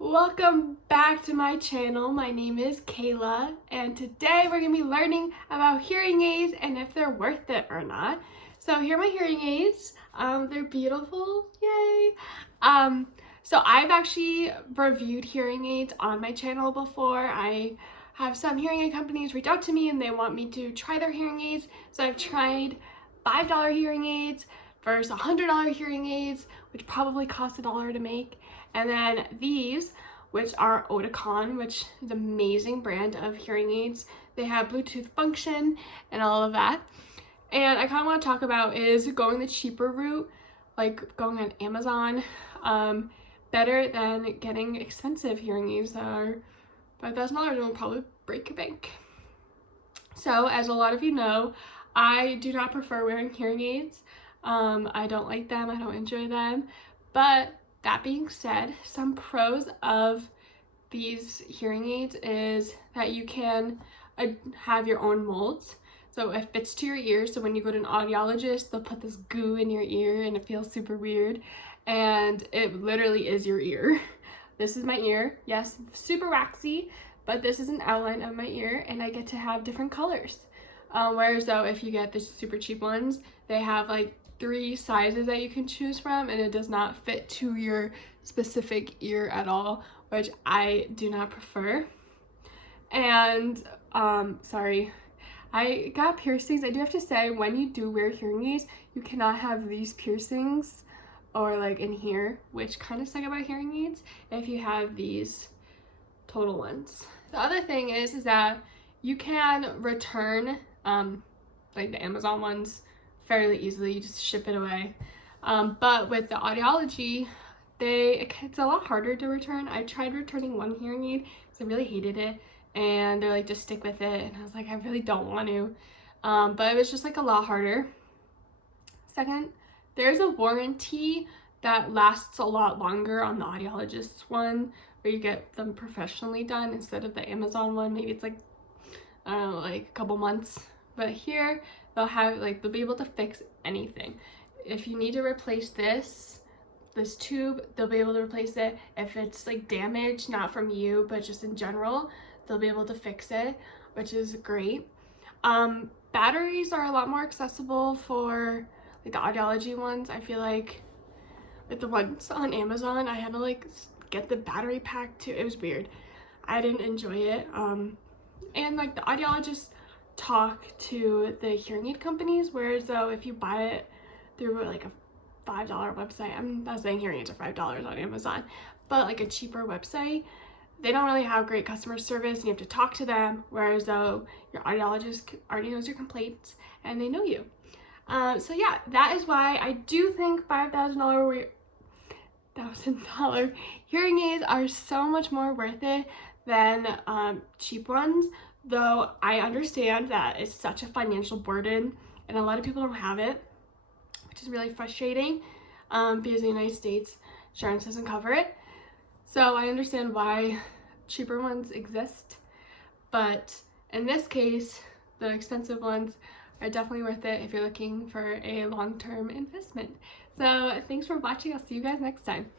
Welcome back to my channel. My name is Kayla, and today we're going to be learning about hearing aids and if they're worth it or not. So here are my hearing aids. They're beautiful, yay! So I've actually reviewed hearing aids on my channel before. I have some hearing aid companies reach out to me and they want me to try their hearing aids. So I've tried $5 hearing aids versus $100 hearing aids, which probably cost $1 to make. And then these, which are Oticon, which is an amazing brand of hearing aids. They have Bluetooth function and all of that. And I kind of want to talk about is going the cheaper route, like going on Amazon, better than getting expensive hearing aids that are $5,000 and will probably break your bank. So as a lot of you know, I do not prefer wearing hearing aids. I don't like them, I don't enjoy them, but that being said, some pros of these hearing aids is that you can have your own molds. So it fits to your ear. So when you go to an audiologist, they'll put this goo in your ear and it feels super weird. And it literally is your ear. This is my ear. Yes, super waxy, but this is an outline of my ear and I get to have different colors. Whereas though if you get the super cheap ones, they have like 3 sizes that you can choose from and it does not fit to your specific ear at all, which I do not prefer. And sorry, I got piercings. I do have to say, when you do wear hearing aids, you cannot have these piercings or like in here, which kind of suck about hearing aids if you have these total ones. The other thing is that you can return like the Amazon ones fairly easily. You just ship it away. But with the audiology, it's a lot harder to return. I tried returning one hearing aid because I really hated it, and they're like, just stick with it, and I was like, I really don't want to. But it was just like a lot harder. Second, there's a warranty that lasts a lot longer on the audiologist one, where you get them professionally done instead of the Amazon one. Maybe it's like, I don't know, like a couple months. But here they'll be able to fix anything. If you need to replace this tube, they'll be able to replace it. If it's like damaged, not from you but just in general, they'll be able to fix it, which is great. Batteries are a lot more accessible for like the audiology ones. I feel like with the ones on Amazon, I had to like get the battery pack too. It was weird. I didn't enjoy it. And like the audiologists talk to the hearing aid companies, whereas though if you buy it through like a $5 website, I'm not saying hearing aids are $5 on Amazon, but like a cheaper website, they don't really have great customer service. You have to talk to them, whereas though your audiologist already knows your complaints and they know you. So yeah, that is why I do think $5,000 hearing aids are so much more worth it than cheap ones. Though I understand that it's such a financial burden and a lot of people don't have it, which is really frustrating because the United States insurance doesn't cover it. So I understand why cheaper ones exist, but in this case, the expensive ones are definitely worth it if you're looking for a long-term investment. So thanks for watching. I'll see you guys next time.